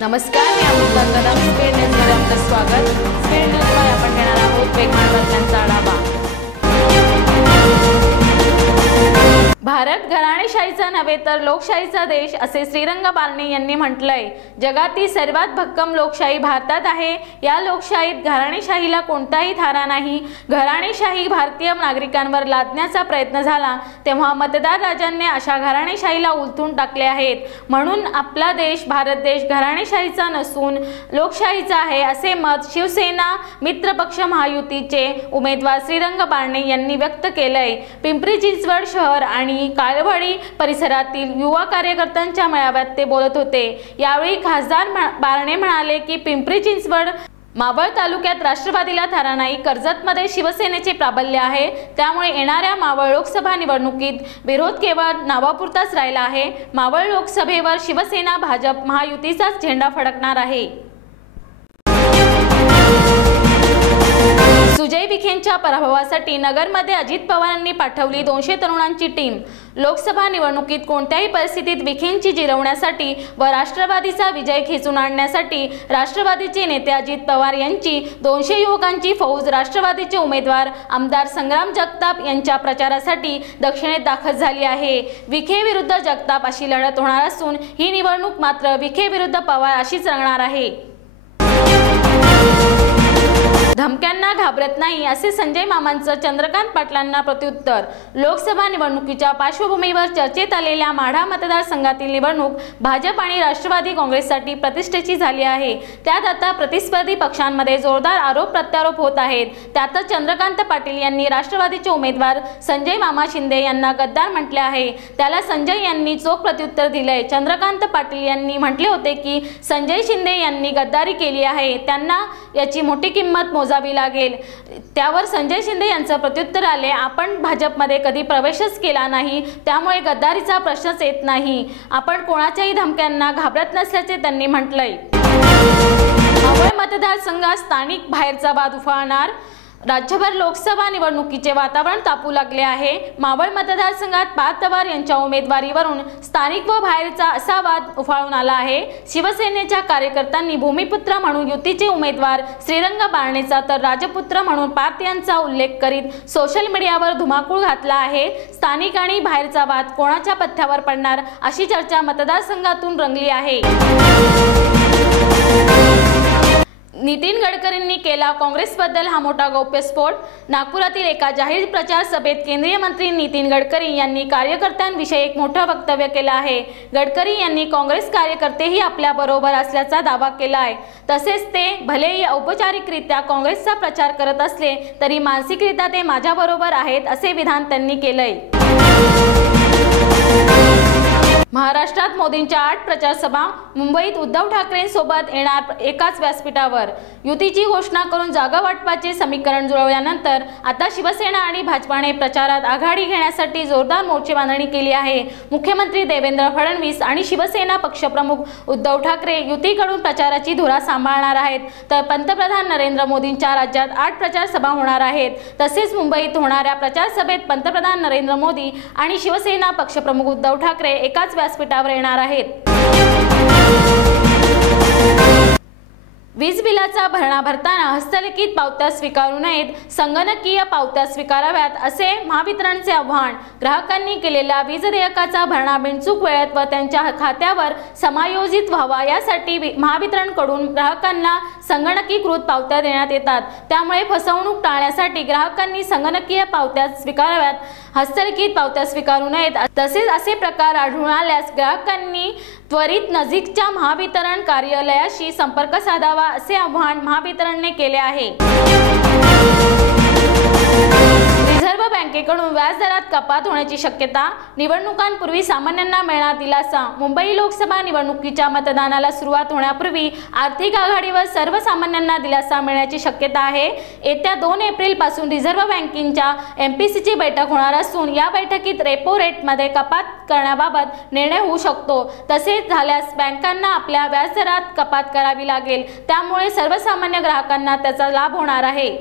नमस्कार मी अमृता कदम. स्पीड न्यूजमध्ये आपलं स्वागत. स्पीड न्यूजमध्ये आपण घेणार आहोत वेगवान बातम्यांचा आढावा. भारत घराणेशाहीचा नव्हे तर लोकशाहीचा देश असे श्रीरंग बालने यांनी म्हटलंय. जगातील सर्वात भक्कम लोकशाही भारतात आहे. या लोकशाहीत घराणेशाहीला कोणताही थारा नाही. घराणेशाही भारतीय नागरिकांवर लादण्याचा प्रयत्न झाला तेव्हा मतदार राजांनी अशा घराणेशाहीला उलथून टाकले आहेत. म्हणून आपला देश भारत देश घराणेशाहीचा नसून लोकशाहीचा आहे असे मत शिवसेना मित्रपक्ष महायुतीचे उमेदवार श्रीरंग बारणे यांनी व्यक्त केलंय. पिंपरी चिंचवड शहर आणि काळवाडी परिसरातील युवा कार्यकर्त्यांच्या मेळाव्यात ते बोलत होते. यावेळी खासदार बारणे म्हणाले की पिंपरी चिंचवड मावळ तालुक्यात राष्ट्रवादीला थारा नाही कर्जतमध्ये शिवसेनेचे प्राबल्य आहे. त्यामुळे येणाऱ्या मावळ लोकसभा निवडणुकीत विरोध केवळ नावापुरताच राहिला आहे. मावळ लोकसभेवर शिवसेना भाजप महायुतीचाच झेंडा फडकणार आहे. विखेंच्या पराभवासाठी नगरमध्ये अजित पवारांनी पाठवली दोनशे तरुणांची टीम. लोकसभा निवडणुकीत कोणत्याही परिस्थितीत विखेंची जिरवण्यासाठी व राष्ट्रवादीचा विजय खेचून आणण्यासाठी राष्ट्रवादीचे नेते अजित पवार यांची दोनशे युवकांची फौज राष्ट्रवादीचे उमेदवार आमदार संग्राम जगताप यांच्या प्रचारासाठी दक्षिणेत दाखल झाली आहे. विखे विरुद्ध जगताप अशी लढत होणार असून ही निवडणूक मात्र विखे विरुद्ध पवार अशीच रंगणार आहे. धमक्यांना घाबरत नाही असे संजय मामांचं चंद्रकांत पाटलांना प्रत्युत्तर. लोकसभा निवडणुकीच्या पार्श्वभूमीवर चर्चेत आलेल्या माढा मतदारसंघातील निवडणूक भाजप आणि राष्ट्रवादी काँग्रेससाठी प्रतिष्ठेची झाली आहे. त्यात आता प्रतिस्पर्धी पक्षांमध्ये जोरदार आरोप प्रत्यारोप होत आहेत. त्यातच चंद्रकांत पाटील यांनी राष्ट्रवादीचे उमेदवार संजय मामा शिंदे यांना गद्दार म्हटले आहे. त्याला संजय यांनी चोख प्रत्युत्तर दिलंय. चंद्रकांत पाटील यांनी म्हटले होते की संजय शिंदे यांनी गद्दारी केली आहे. त्यांना याची मोठी किंमत मोजावी लागेल. त्यावर संजय शिंदे यांचं प्रत्युत्तर आले. आपण भाजपमध्ये कधी प्रवेशच केला नाही. त्यामुळे गद्दारीचा प्रश्नच येत नाही. आपण कोणाच्याही धमक्यांना घाबरत नसल्याचे त्यांनी म्हटलंय. अवय मतदारसंघात स्थानिक बाहेरचा वाद उफाळणार. राज्यभर लोकसभा निवडणुकीचे वातावरण तापू लागले आहे. मावळ मतदारसंघात पार्थ पवार यांच्या उमेदवारीवरून स्थानिक व बाहेरचा असा वाद उफाळून आला आहे. शिवसेनेच्या कार्यकर्त्यांनी भूमिपुत्र म्हणून युतीचे उमेदवार श्रीरंग बारणेचा तर राजपुत्र म्हणून पात यांचा उल्लेख करीत सोशल मीडियावर धुमाकूळ घातला आहे. स्थानिक आणि बाहेरचा वाद कोणाच्या पथ्यावर पडणार अशी चर्चा मतदारसंघातून रंगली आहे. केला. काँग्रेसबद्दल हा मोठा गौप्यस्फोट नागपुरातील एका जाहीर प्रचार सभेत केंद्रीय मंत्री नितीन गडकरी यांनी कार्यकर्त्यांविषयी एक मोठं वक्तव्य केलं आहे. गडकरी यांनी काँग्रेस कार्यकर्तेही आपल्या बरोबर असल्याचा दावा केला आहे. तसेच ते भलेही औपचारिकरित्या काँग्रेसचा प्रचार करत असले तरी मानसिकरित्या ते माझ्याबरोबर आहेत असे विधान त्यांनी केलंय. महाराष्ट्रात मोदींच्या आठ प्रचार सभा मुंबईत उद्धव ठाकरेंसोबत येणार एकाच व्यासपीठावर. युतीची घोषणा करून जागा वाटपाचे समीकरण जुळवल्यानंतर आता शिवसेना आणि भाजपाने प्रचारात आघाडी घेण्यासाठी जोरदार मोर्चे बांधणी केली आहे. मुख्यमंत्री देवेंद्र फडणवीस आणि शिवसेना पक्षप्रमुख उद्धव ठाकरे युतीकडून प्रचाराची धुरा सांभाळणार आहेत. तर पंतप्रधान नरेंद्र मोदींच्या राज्यात आठ प्रचार सभा होणार आहेत. तसेच मुंबईत होणाऱ्या प्रचार सभेत पंतप्रधान नरेंद्र मोदी आणि शिवसेना पक्षप्रमुख उद्धव ठाकरे एकाच व्यासपीठावर येणार आहेत. वीज बिलाचा भरणा भरताना हस्तलिखित पावत्या स्वीकारू नयेत संगणकीय पावत्या स्वीकाराव्यात असे महावितरणचे आव्हान. ग्राहकांनी केलेल्या वीज देयकाचा भरणा बिनचूक वेळेत व त्यांच्या खात्यावर समायोजित व्हावा यासाठी वि- महावितरणकडून ग्राहकांना संगणकीकृत पावत्या देण्यात येतात. त्यामुळे फसवणूक टाळण्यासाठी ग्राहकांनी संगणकीय पावत्या स्वीकाराव्यात हस्तलिखित पावत्या स्वीकारू नयेत. तसेच असे प्रकार आढळून आल्यास ग्राहकांनी त्वरित नजीकच्या महावितरण कार्यालयाशी संपर्क साधावा. असे आव्हान महावितरणने केले आहे. रिझर्व्ह बँकेकडून व्याजदरात कपात होण्याची शक्यता निवडणुकांपूर्वी सामान्यांना मिळणार दिलासा. मुंबई लोकसभा निवडणुकीच्या मतदानाला सुरुवात होण्यापूर्वी आर्थिक आघाडीवर सर्वसामान्यांना दिलासा मिळण्याची शक्यता आहे. येत्या दोन एप्रिलपासून रिझर्व्ह बँकेच्या सीची बैठक होणार असून या बैठकीत रेपो रेटमध्ये कपात करण्याबाबत निर्णय होऊ शकतो. तसेच झाल्यास बँकांना आपल्या व्याजदरात कपात करावी लागेल. त्यामुळे सर्वसामान्य ग्राहकांना त्याचा लाभ होणार आहे.